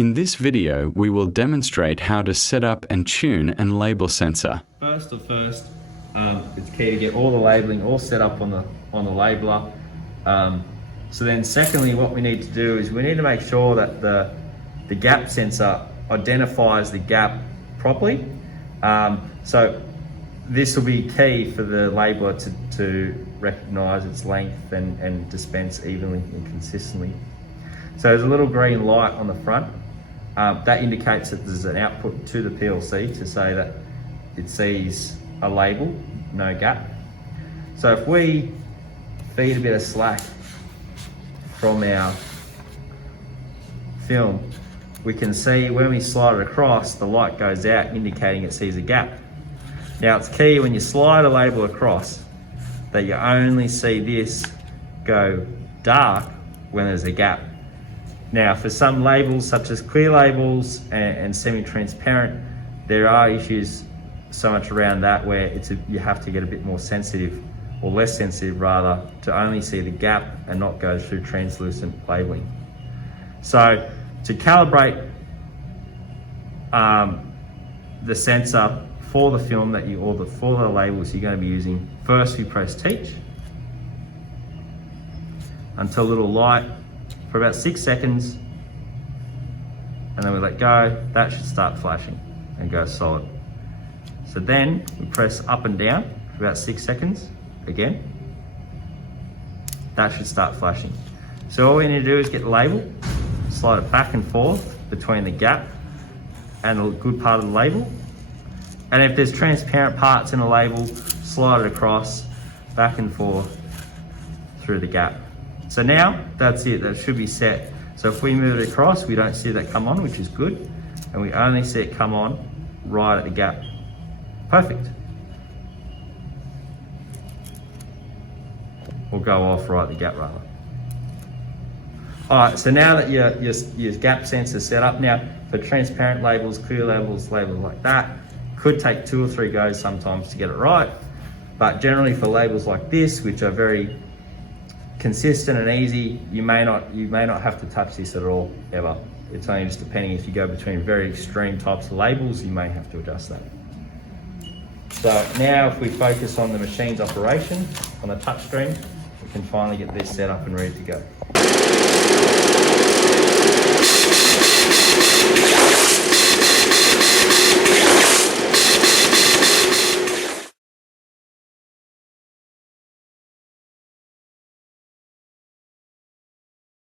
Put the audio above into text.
In this video, we will demonstrate how to set up and tune a label sensor. First, it's key to get all the labeling all set up on the labeler. So then secondly, what we need to do is we need to make sure that the gap sensor identifies the gap properly. So this will be key for the labeler to recognize its length and dispense evenly and consistently. So there's a little green light on the front. That indicates that there's an output to the PLC to say that it sees a label, no gap. So if we feed a bit of slack from our film, we can see when we slide it across, the light goes out indicating it sees a gap. Now it's key when you slide a label across that you only see this go dark when there's a gap. Now for some labels such as clear labels and semi-transparent, there are issues so much around that where you have to get a bit more sensitive, or less sensitive rather, to only see the gap and not go through translucent labeling. So to calibrate the sensor for the film for the labels you're going to be using, first we press teach until a little light for about 6 seconds, and then we let go. That should start flashing and go solid. So then we press up and down for about 6 seconds again. That should start flashing. So all we need to do is get the label, slide it back and forth between the gap and the good part of the label. And if there's transparent parts in the label, slide it across, back and forth through the gap. So now that's it, that should be set. So if we move it across, we don't see that come on, which is good. And we only see it come on right at the gap. Perfect. Or go off right at the gap rather. All right, so now that your gap sensor is set up, now for transparent labels, clear labels, labels like that, could take 2 or 3 goes sometimes to get it right. But generally for labels like this, which are very consistent and easy, you may not have to touch this at all, ever. It's only just depending if you go between very extreme types of labels, you may have to adjust that. So now if we focus on the machine's operation on the touch screen, we can finally get this set up and ready to go.